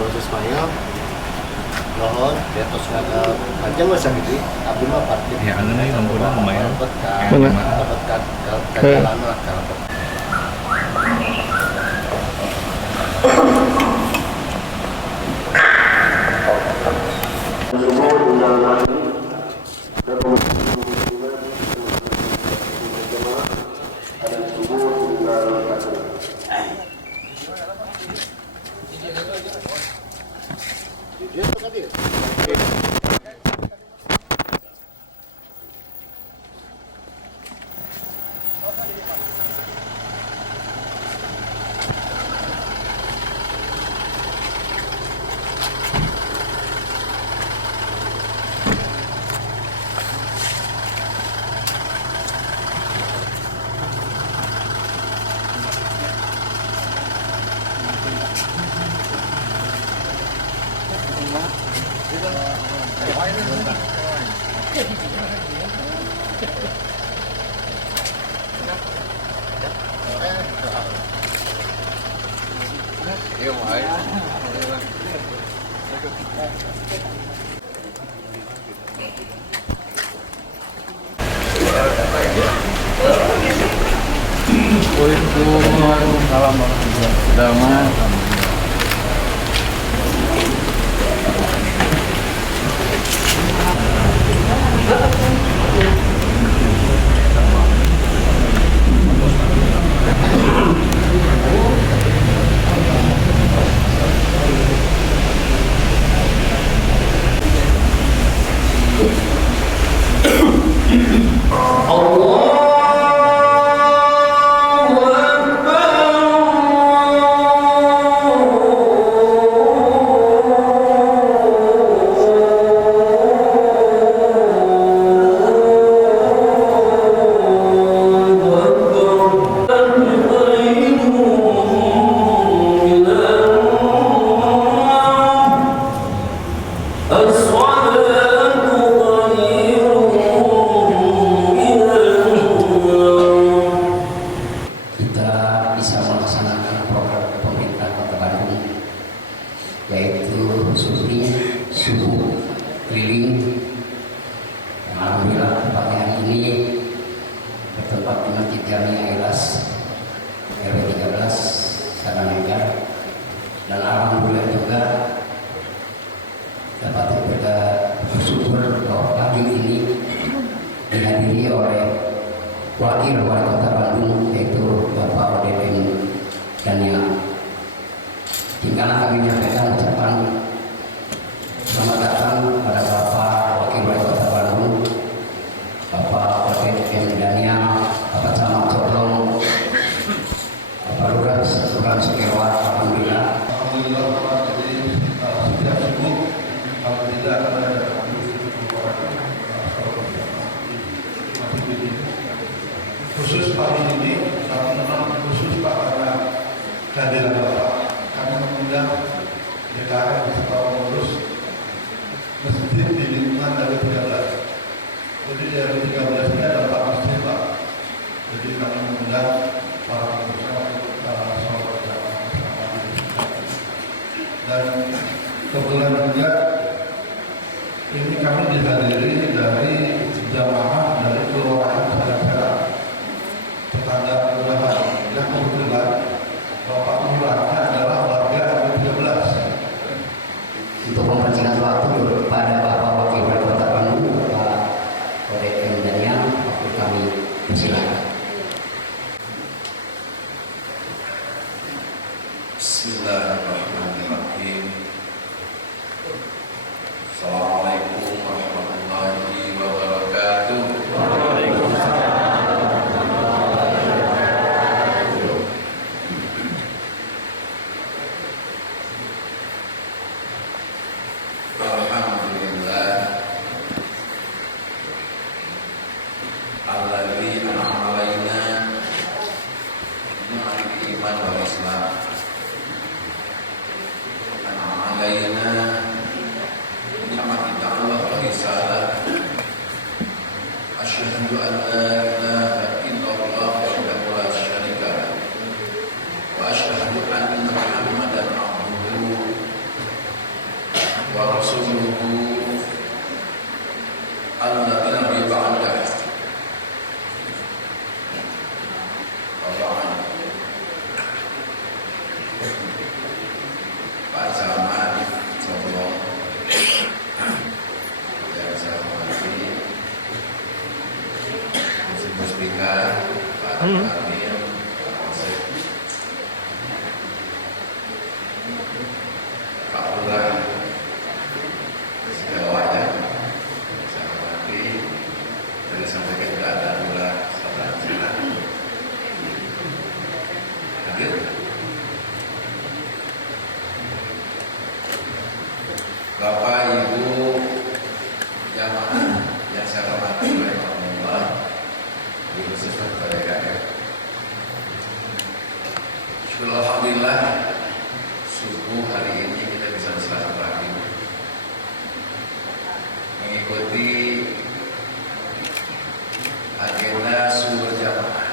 proses Spanyol mohon terus aja masa gitu tapi mah parkir ya anu nih lampunya lumayan dapat jalan lah kalau khusus pagi ini khusus Pak karena kehadiran Bapak kami mengundang DKM beserta pengurus masjid di lingkungan dari 13. Jadi dari 13 ini ada 4 masjid Pak. Jadi kami mengundang para pengurusnya sholat berjamaah bersama. Dan kebetulan juga ini kami dihadiri dari jamaah dari kelurahan Sadar tetangga kelurahan yang kebetulan Bapak Lurahnya adalah warga RW 13. Untuk mempersingkat waktu pada Bapak Wakil Wali Kota Bandung, Bapak Odekeng Daniel, waktu kami persilakan. Bismillahirrahmanirrahim. Assalamualaikum warahmatullahi wabarakatuh. Alhamdulillah alladzi an'ama alaina ni'mal iman wal islam. An'ama alaina ni'mat Allah wa risalah. Asyhadu an la ilaha illallah wahdahu la syarika lahu wa asyhadu anna Muhammadan abduhu wa rasuluhu alladzi nabi ba'da Bapak Pak Camat Solo yang saya hormati Musbika Pak Kamil Pak Konsep Pak Lurah segalanya saya hormati dari sampaikan juga ada Lurah saudara-saudara hadir. Bapak Ibu jamaah yang saya hormati rahimahullah di khusus kepada alhamdulillah subuh hari ini kita bisa bersilaturahim mengikuti agenda subuh jamaah.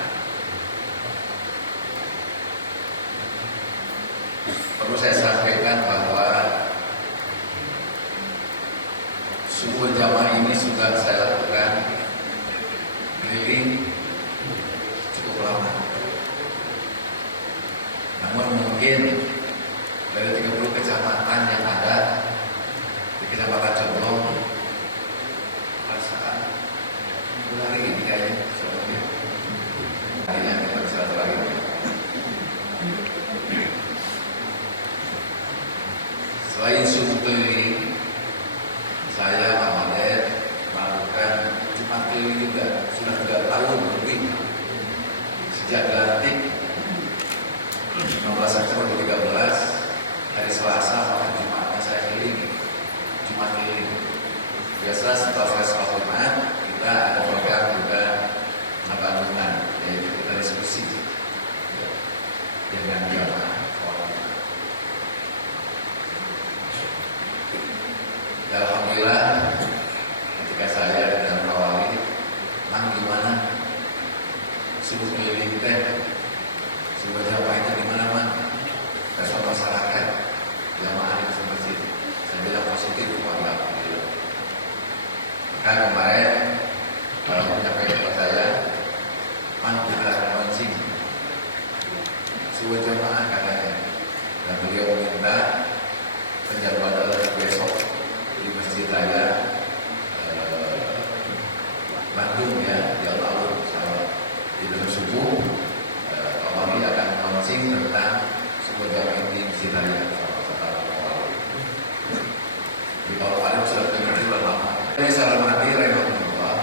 Perlu saya sampaikan bahwa subuh jamaah ini sudah saya lakukan keliling cukup lama. Namun mungkin dari 30 kecamatan yang ada di Kecamatan Coblong, perasaan hari ini kayaknya semuanya harinya kita bisa lagi. Selain subuh keliling, saya Muhammad melakukan Jumat keliling juga sudah 3 tahun lebih sejak dilantik 15 September 2013 hari Selasa makan Jumatnya saya keliling Jumat keliling. Biasa setelah saya sholat Jumat kita ada program juga Bandungan, yaitu kita diskusi dengan jamaah. Alhamdulillah ketika saya dengan Pak Wali, mang gimana subuh keliling teh, subuh jamaah itu gimana mang? Respon masyarakat jamaah di masjid, saya bilang positif, alhamdulillah. Maka kemarin kalau menyampaikan kepada saya, mang kita akan launching subuh jamaah katanya, dan beliau meminta penjadwalan besok di Masjid Raya Bandung ya, di awal di dalam subuh kami akan launching tentang subuh jamaah di Masjid Raya di bawah paling sudah dengar sudah lama. Ini saya hormati rahimahullah.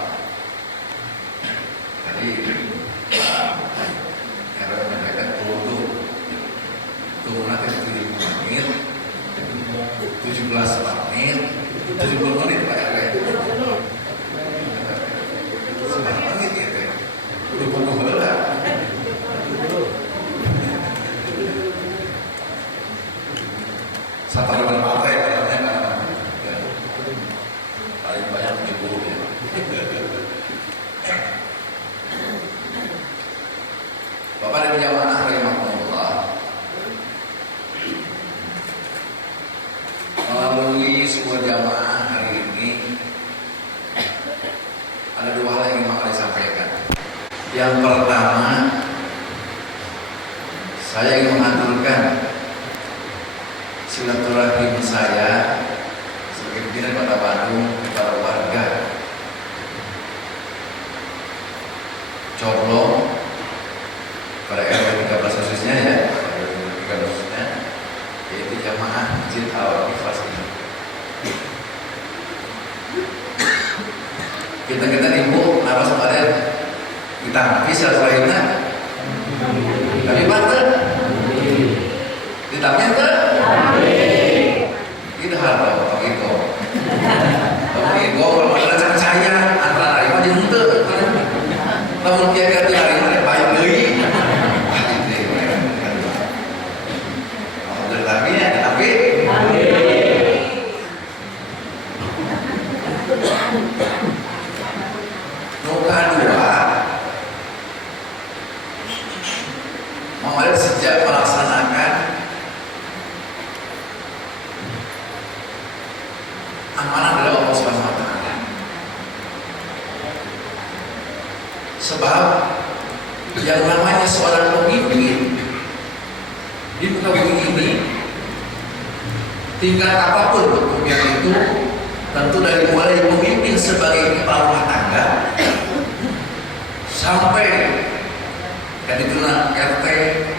Tadi karena menyampaikan turun nanti 7 menit 17 menit 70 menit Pak RW 9 menit ya Teh udah pukul berat satu orang partai katanya ya. Paling banyak 70 ya. Bapak dan jamaah rahimahullah, melalui sebuah jamaah hari ini ada 2 hal yang ingin disampaikan. Yang pertama, saya ingin mengaturkan silaturahim saya sebagai pimpinan Kota Bandung kepada warga Coblong pada RW 13 khususnya ya, RW 13 khususnya, yaitu jamaah Masjid Al-Ikhlas ini. Kita ibu naras kemarin kita habis silaturahimnya tapi banget ditamnya ke itu hal begitu begitu kalau ada saya antara itu aja itu namun dia kata hari ini baik lagi tapi ya tapi Nuka 2 Muhammad sejak melaksanakan amanah dari Allah Subhanahu wa taala. Sebab yang namanya seorang pemimpin di muka bumi ini, tingkat apapun kepemimpinan itu, tentu dari mulai pemimpin sebagai kepala rumah tangga sampai yang dikenal RT,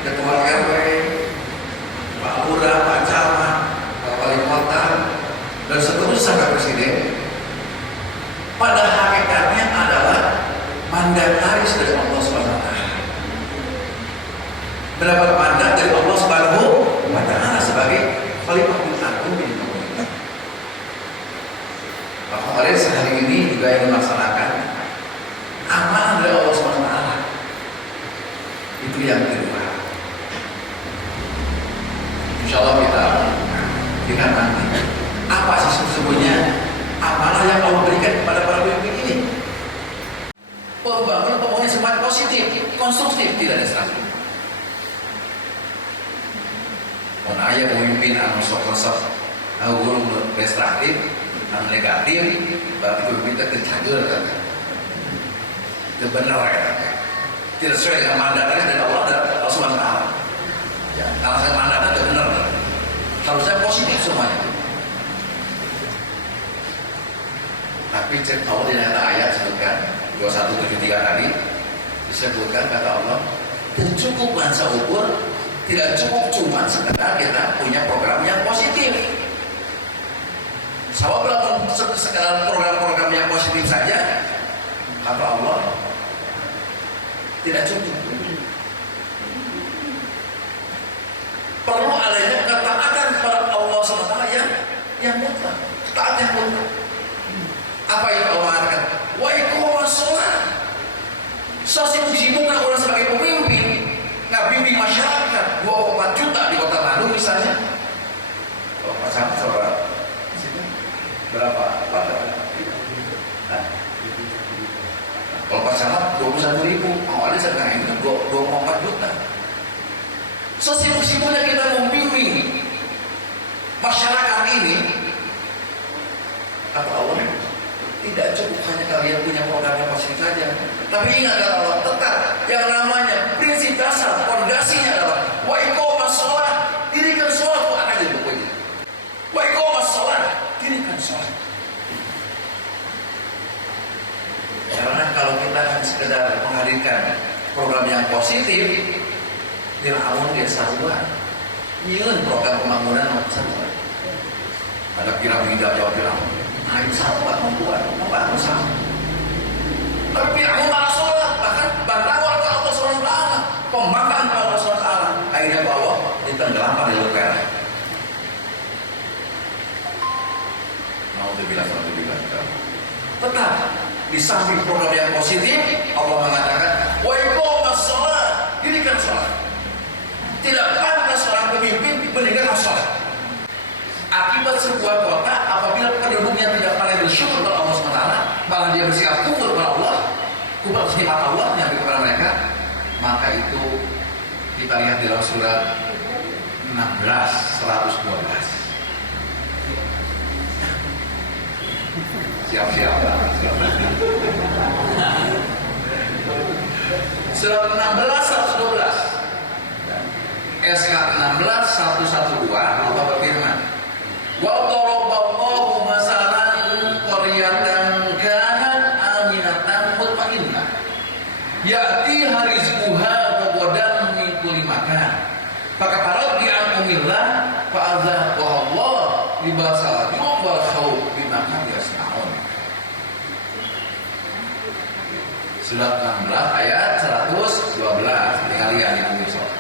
ketua RW, Pak Lurah, Pak Camat, Pak Wali Kota, dan seterusnya sampai presiden, pada hakikatnya adalah mandataris dari Allah Subhanahu wa taala. Mendapat mandat dari Allah Subhanahu wa taala sebagai Khalifatul Agung di pemerintah. Pak kemarin sehari ini juga ingin melaksanakan amanah dari Allah Subhanahu wa taala. Itu yang kedua. Insya Allah kita lihat nanti apa sih sesungguhnya amanah yang Allah berikan kepada para pemimpin ini. Pembangunan semangat positif, konstruktif, tidak destruktif. Menaya pemimpin anu sok-sok, guru destruktif, anu negatif, berarti pemimpin itu kecager kan? Itu benar ya? Tidak sesuai dengan mandat dari Allah dan Allah Subhanahu wa taala. Ya, kalau saya mandatnya itu benar. Harusnya positif semuanya. Tapi cek Allah di ayat sebutkan 2173 tadi disebutkan kata Allah, cukup bangsa ukur, tidak cukup cuma sekedar kita punya program yang positif. Sebab belum sekedar program-program yang positif saja, kata Allah tidak cukup. Perlu adanya ketaatan kepada Allah SWT yang mutlak, taat yang mutlak. Apa yang Allah katakan? Wa iqamas shalah. Sibuk-sibuknya orang sebagai pemimpin, ngabimbing masyarakat 2,4 juta di Kota Bandung misalnya. Kalau pasangan saudara, berapa? Kalau pasangan 21.000, awalnya sekarang itu 2,4 juta. Sibuk-sibuknya kita membimbing masyarakat ini, kata Allah, tidak cukup hanya kalian punya program yang positif saja. Tapi ingat kata Allah, tetap yang namanya prinsip dasar, fondasinya adalah wa iqamas shalah, dirikan sholat itu akan jadi pokoknya. Wa iqamas shalah, dirikan sholat. Karena kalau kita sekedar menghadirkan program yang positif, Fir'aun dia saruan, nyiun program pembangunan saruan. Ada piramida jauh Fir'aun. Ayo sahabat membangun sama. Tapi aku malah sholat, bahkan bantawa ke Allah SWT, pembangkang ke Allah SWT. Akhirnya bawa ditenggelamkan di luar. Mau dibilang. Tetap di samping program yang positif, Allah mengatakan, wa iqamas shalah, dirikan sholat. Tidak pantas seorang pemimpin meninggalkan sholat. Akibat sebuah kota apabila penduduknya tidak pandai bersyukur kepada Allah SWT, malah dia bersikap kufur kepada Allah, kufur atas nikmat Allah yang diberikan kepada mereka, maka itu kita lihat dalam surat 16:112. Siap-siap. Surat 16:112. SK 16:112 Allah berfirman, wa daraballahu masalan qaryatan kanat aminatan mutmainnah ya'tiha rizquha ragadan min kulli makan fakafarat bi an'amillah fa'adhaqahallah libasal ju'i wal khawf bima kanu yasna'un. Surat 16 ayat 112. Tinggal lihat di bumi soal.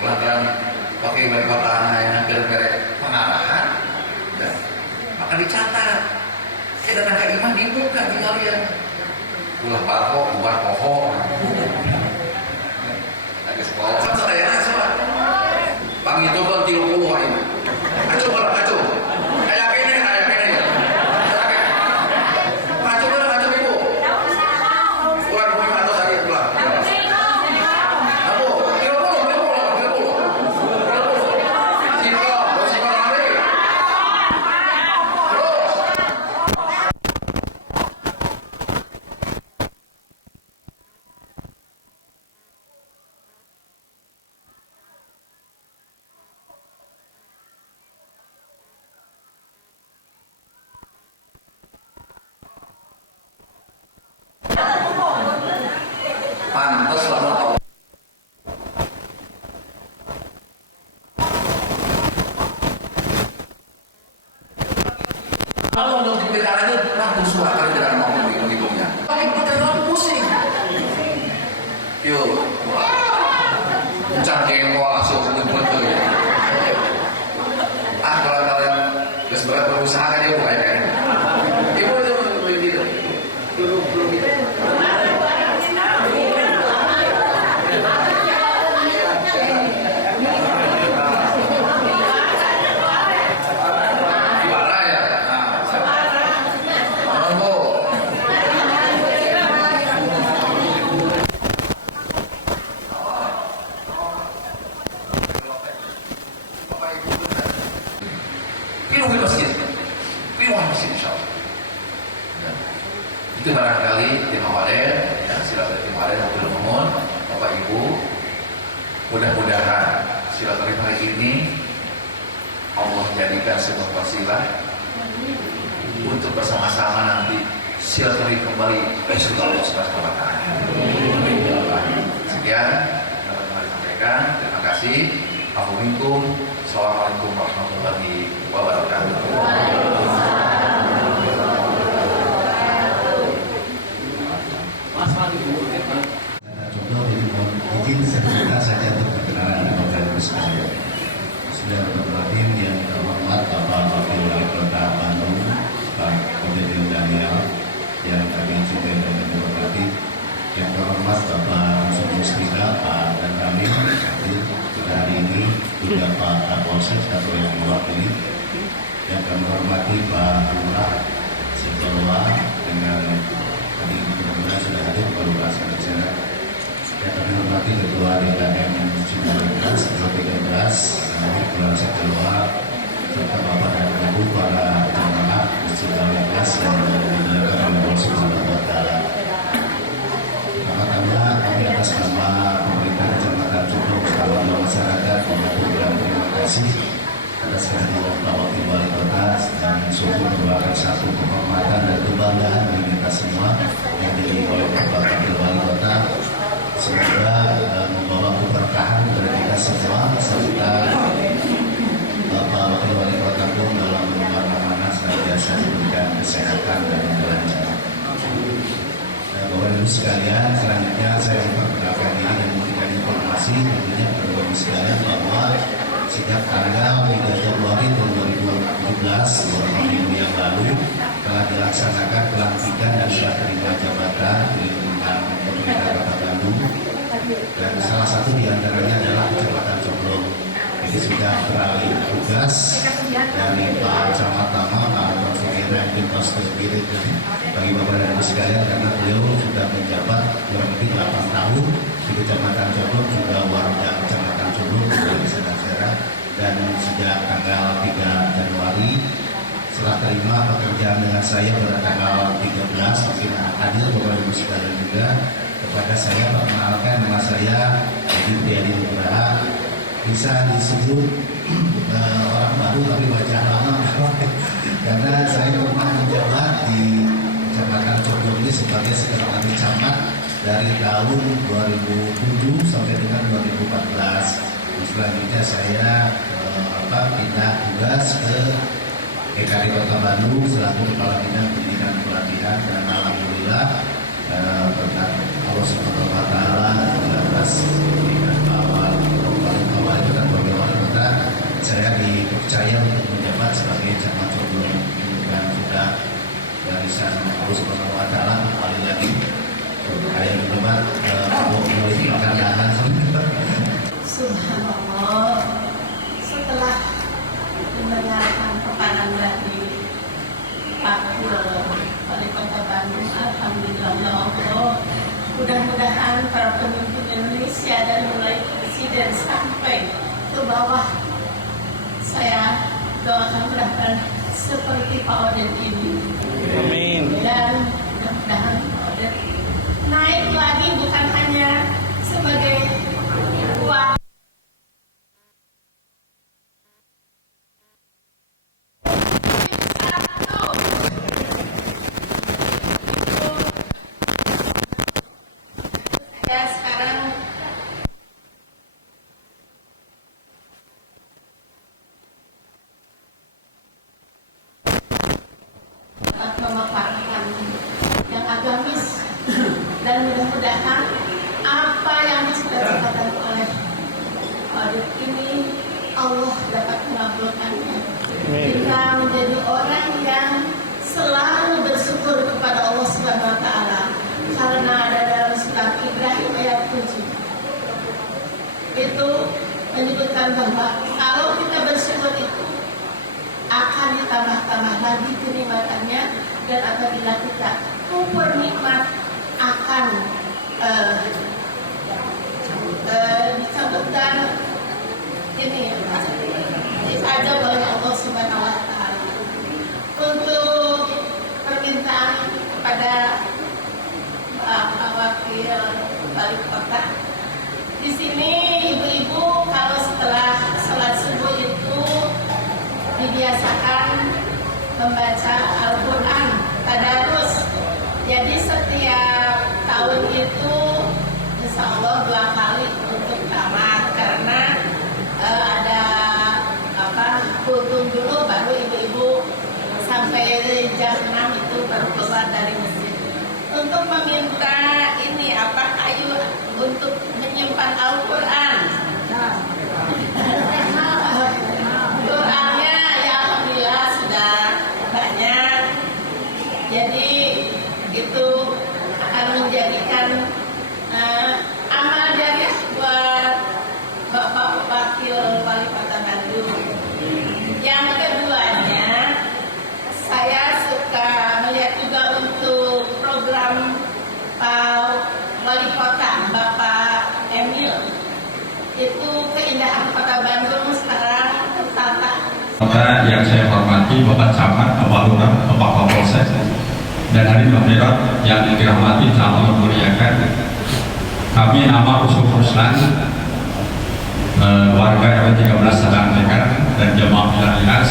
Pelan-pelan pakai balik kotaan yang kira-kira pengarahan, dan maka dicatat. Kita datang ke iman dibuka di kalian. Ulah barko, buat pohon. Ada sekolah. Saya semua. Bang itu kan 30 ini. Acuh. Kayak ini. Acuh ibu. Pulang atau tadi pulang. sudah berusaha kan ibu ya kan? Ibu itu begitu. Belum gitu. Juara ya. Nah, Bu. Pilih masjid, insya Allah. Ya. Itu barangkali tema wadah, ya silaturahmi wadah Abdul Mumun, Bapak Ibu. Mudah-mudahan silaturahmi hari ini Allah jadikan sebuah wasilah untuk bersama-sama nanti silaturahmi kembali besok Allah Subhanahu wa Ta'ala. Sekian yang dapat sampaikan. Terima kasih. Assalamualaikum warahmatullahi wabarakatuh. Contoh izin sebentar saja untuk perkenalan Bapak Ibu sekalian. Sudah berhadir yang terhormat Bapak Wakil Wali Kota Bandung, Pak Odedin Daniel, yang kami juga berhormati. Yang terhormat Bapak Mustika, Pak dan kami hadir hari ini juga Pak Kapolsek atau yang mewakili. Yang kami hormati Pak Lurah Sekolah dengan tadi mudah-mudahan sudah hadir Pak Lurah Sekolah. Yang kami hormati Ketua DKM 19, 13, Ketua Sekolah, serta Bapak dan Ibu para jemaah Masjid Al-Ikhlas yang dimuliakan oleh Allah Subhanahu wa Ta'ala. Pertama-tama kami atas nama pemerintah Kecamatan Cukong bersama masyarakat mengucapkan terima kasih atas kehadiran Pak Wakil Wali Kota dan suatu merupakan satu kehormatan dan kebanggaan bagi kita semua yang diberi oleh Bapak Wakil Wali Kota. Semoga membawa keberkahan kepada kita semua serta Bapak Wakil Wali Kota pun dalam mana-mana senantiasa diberikan kesehatan dan kelancaran. Bapak Ibu sekalian, selanjutnya saya memperkenalkan diri dan memberikan informasi tentunya kepada Bapak Ibu sekalian bahwa sejak tanggal 3 Januari tahun 2017 beberapa minggu yang lalu telah dilaksanakan pelantikan dan serah terima jabatan di lingkungan pemerintah Kota Bandung, dan salah satu diantaranya adalah Kecamatan Coblong. Jadi sudah beralih tugas dari Pak Camat Tama, Pak Konsulina Imposter Spirit bagi Bapak dan Ibu sekalian, karena beliau sudah menjabat kurang lebih 8 tahun di Kecamatan Coblong, juga warga Kecamatan Coblong sudah bisa daerah, dan sejak tanggal 3 Januari setelah terima pekerjaan dengan saya pada tanggal 13 mungkin hadir Bapak Ibu sekalian juga kepada saya perkenalkan nama saya Edi Priadi Nugraha. Bisa disebut orang baru tapi wajah lama karena saya pernah menjabat di Kecamatan Coblong ini sebagai sekretaris camat dari tahun 2007 sampai dengan 2014. Selanjutnya saya pindah tugas ke GKD Kota Bandung selaku Kepala Bidang Pendidikan Pelatihan, dan alhamdulillah berkat Allah Subhanahu wa Ta'ala atas pemberian awal itu dan Wali Kota, saya dipercaya untuk menjabat sebagai camat Coblong, dan sudah barisan Allah Subhanahu wa Ta'ala kembali lagi saya menjabat mulai makanan. Subhanallah, setelah mendengarkan pepanan dari Pak Wali Kota Bandung, alhamdulillah ya Allah, mudah-mudahan para pemimpin Indonesia dan mulai presiden sampai ke bawah, saya doakan mudah-mudahan seperti Pak Oded ini. Amin. Dan mudah-mudahan Pak Oded naik lagi, bukan hanya sebagai ketua sekarang memaparkan yang agamis, dan mudah-mudahan apa yang dicita-citakan oleh Oded ini Allah dapat mengabulkannya. Kita menjadi orang bersyukur kepada Allah Subhanahu wa taala karena ada dalam surat Ibrahim ayat 7. Itu menyebutkan bahwa kalau kita bersyukur itu akan ditambah-tambah lagi kenikmatannya, dan apabila kita kufur nikmat akan disebutkan ini diajak oleh Allah Subhanahu wa taala. Untuk permintaan kepada Pak Wakil Wali Kota, di sini ibu-ibu kalau setelah sholat subuh itu dibiasakan membaca Al-Quran tadarus. Jadi setiap tahun itu insya Allah 2 kali untuk tamat, karena ada kultum dulu, baru ibu-ibu sampai jam 6 itu baru keluar dari masjid. Untuk meminta ini kayu untuk menyimpan Al-Quran. Qurannya ya alhamdulillah sudah banyak. Jadi itu akan menjadikan amal jariah buat Bapak Wakil Wali Kota Bandung. Yang keduanya, saya suka melihat juga untuk program Wali Kota Bapak Emil. Itu keindahan Kota Bandung sekarang tertata. Bapak yang saya hormati, Bapak Camat, Bapak Lurah, Bapak Kapolsek, dan hadirin hadirat yang dirahmati dan Allah muliakan. Kami nama Usul Ruslan, warga RW 13 Sadang Tegar dan Jemaah Bilal Inas.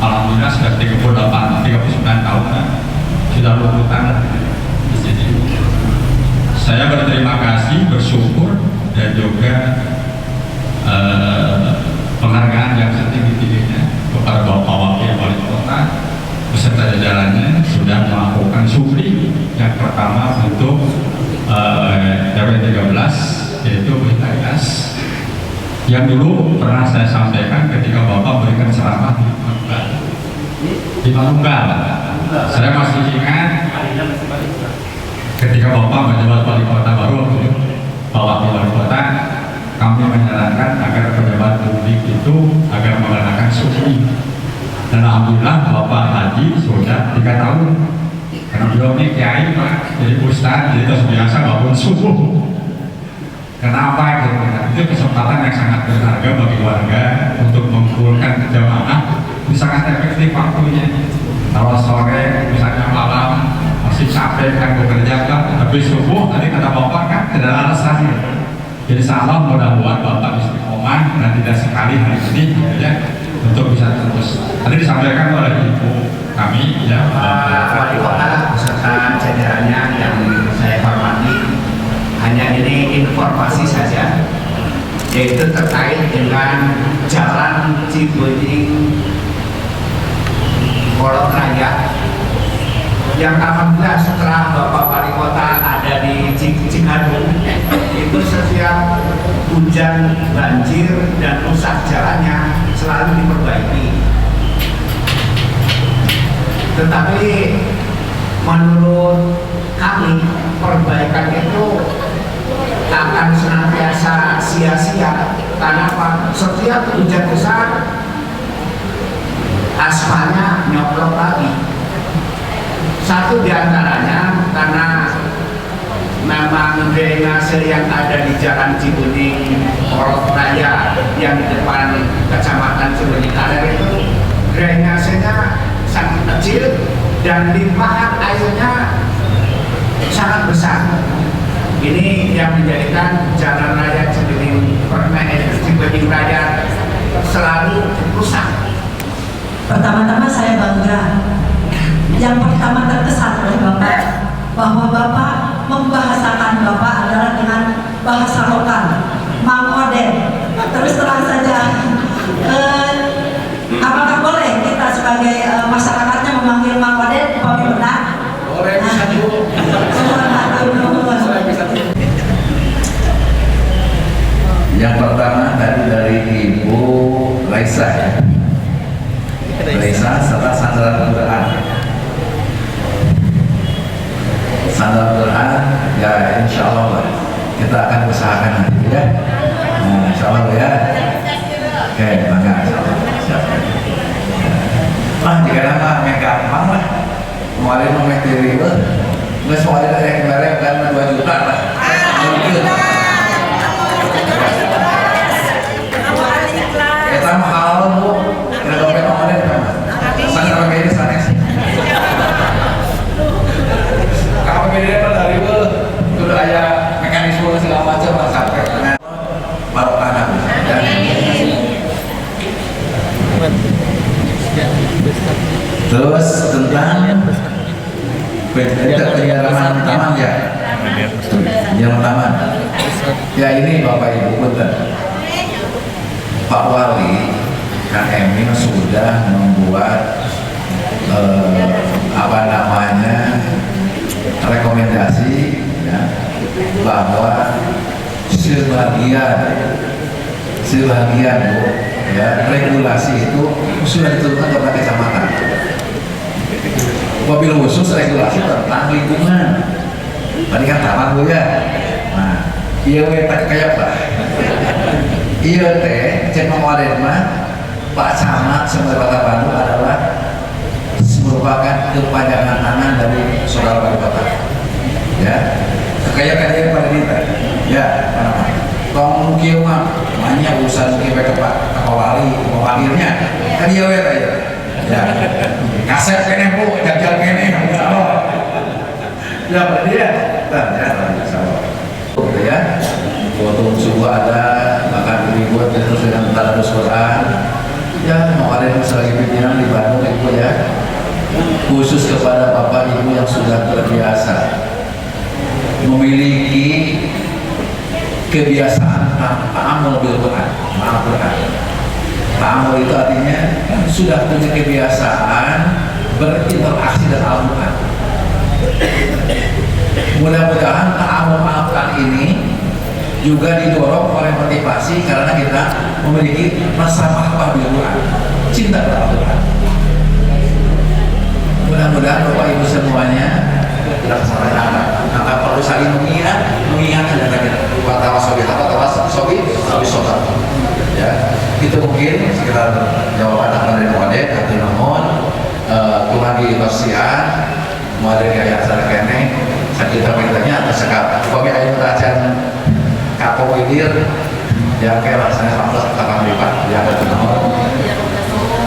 Alhamdulillah sudah 39 tahun sudah luputan di sini. Saya berterima kasih, bersyukur, dan juga penghargaan yang setinggi-tingginya kepada Bapak Wakil Wali Kota beserta jajarannya sudah melakukan supli yang pertama untuk RW 13, yaitu Bilal Inas, yang dulu pernah saya sampaikan ketika Bapak berikan ceramah di Manunggal. Saya masih ingat ketika Bapak menjabat Wali Kota baru, Pak Wakil Wali Kota, kami menyarankan agar pejabat publik itu agar mengadakan supli. Dan alhamdulillah Bapak Haji sudah 3 tahun. Karena beliau ini kiai Pak, jadi ustaz, jadi terus biasa bangun subuh. Kenapa? Itu kesempatan yang sangat berharga bagi warga untuk mengumpulkan jamaah. Itu sangat efektif waktunya. Kalau sore, misalnya malam, masih capek kan bekerja kan, habis subuh tadi kata Bapak kan tidak ada alasannya. Jadi salam mudah-mudahan Bapak istiqomah dan tidak sekali hari ini ya, untuk bisa terus. Tadi disampaikan oleh Ibu kami ya, Wali Kota beserta jajarannya yang saya hormati. Hanya ini informasi saja, yaitu terkait dengan Jalan Cibenying Kolot Raya, yang alhamdulillah setelah Bapak Wali Kota ada di Cigadung, itu setiap hujan, banjir, dan rusak jalannya selalu diperbaiki. Tetapi menurut kami perbaikan itu akan senantiasa sia-sia, karena setiap hujan besar aspalnya nyoplok lagi. Satu diantaranya karena memang drainase yang ada di Jalan Cibenying Kolot Raya yang di depan Kecamatan Cibenying Kaler itu drainasenya sangat kecil dan limpahan airnya sangat besar. Ini yang menjadikan Jalan Raya Cibenying Raya selalu rusak. Pertama-tama saya bangga. Yang pertama terkesan oleh Bapak bahwa Bapak membahasakan Bapak adalah dengan bahasa lokal, Mang Oden. Terus terang saja, apakah boleh kita sebagai masyarakatnya memanggil Mang Oden? Apa benar? Boleh, bisa dulu. Yang pertama tadi dari Ibu Raisa ya. Raisa serta Sandra Quran. insya Allah lah. Kita akan usahakan nanti ya. Nah, insya Allah ya. Oke, maka insya Allah. Siap. Nah, jika nama yang gampang lah. Kemarin mau diri itu, nggak soalnya dari kemarin kan 2 juta lah. Kita mahal bu, kita dompet kemarin sama. Sangat pakai ini sana sih. Kalau pakai apa dari bu, sudah ada mekanisme segala macam lah sampai dengan baru tanah. Terus tentang penyiraman taman ya, penyiraman taman. Ya ini Bapak Ibu punten, Pak Wali Kang Emin sudah membuat rekomendasi ya, bahwa sebagian Bu, ya, regulasi itu sudah diturunkan kepada kecamatan. Mobil khusus regulasi tentang lingkungan. Tadi kan taman Bu ya. Nah, iya kayak apa? Iya teh, cek mengwaden mah Pak Camat Sumber Kota Bandung adalah merupakan kepanjangan tangan dari saudara wali kota. Ya, kekayaan dia pada kita. Ya, tong kieu mah banyak urusan kieu ke Pak Wali, wakilnya. Kan ieu we teh. Ya. Kasep kene Bu, jajal kene. Ya, berarti ya. Ya, insyaallah. Gitu ya. Foto subuh ada, bahkan dibuat terus dengan tadarus Quran. Ya, mau ada yang lagi pimpinan di Bandung itu ya. Khusus kepada Bapak Ibu yang sudah terbiasa memiliki kebiasaan ta'amul bil Quran, ta'amul itu artinya sudah punya kebiasaan berinteraksi dengan Al-Quran. Mudah-mudahan ta'amul Al-Quran ini juga didorong oleh motivasi karena kita memiliki rasa mahabbah bil Quran, cinta kepada Al-Quran. Mudah-mudahan Bapak Ibu semuanya dilaksanakan. Maka perlu saling mengingatkan dan kita tawasobi sobat. Ya, itu mungkin sekitar jawaban dari Muhammad atau namun Tuhan di Tosian Muhammad gaya asal kene sakit bertanya atas sekap. Kami ayo belajar kapok idir yang kayak rasanya sama sekarang lipat yang ada namun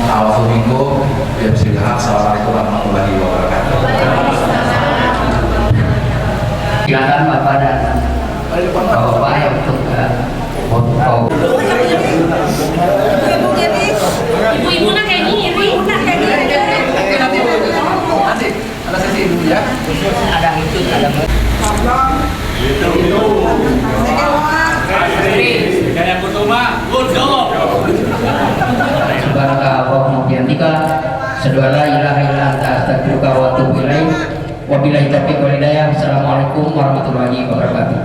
awal minggu jam 9. Assalamualaikum warahmatullahi wabarakatuh. Silakan Bapak dan Bapak yang untuk foto. Ibu-ibu nak kayak gini, ibu nak kayak gini. Nanti ada sesi ibu ya. Ada itu, ada. Subhanallah wa bihamdika, asyhadu an la ilaha illa anta, astaghfiruka wa atubu ilaik. Wabillahi taufiq wal hidayah. Assalamualaikum warahmatullahi wabarakatuh.